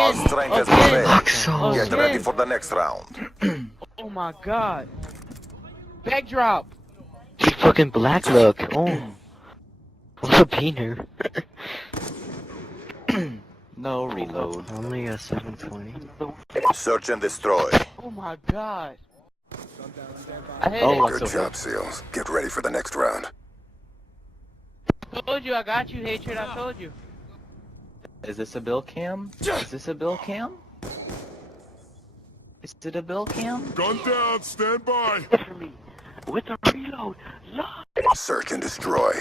Our strength has been Again. made. So Get ready for the next round. Oh my god. Backdrop. she fucking black look. Oh, what a beaner. No reload. Only a 720. Search and destroy. Oh my god. Oh, Good so job, SEALs. Get ready for the next round. Told you I got you, Hatred. I told you. Is this a bill cam? Is this a bill cam? Is it a bill cam? Gun down, stand by. With the reload. Search and destroy.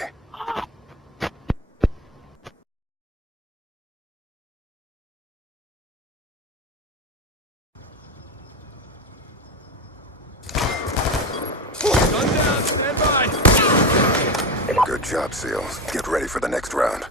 Gun down, stand by. Good job, SEALs. Get ready for the next round.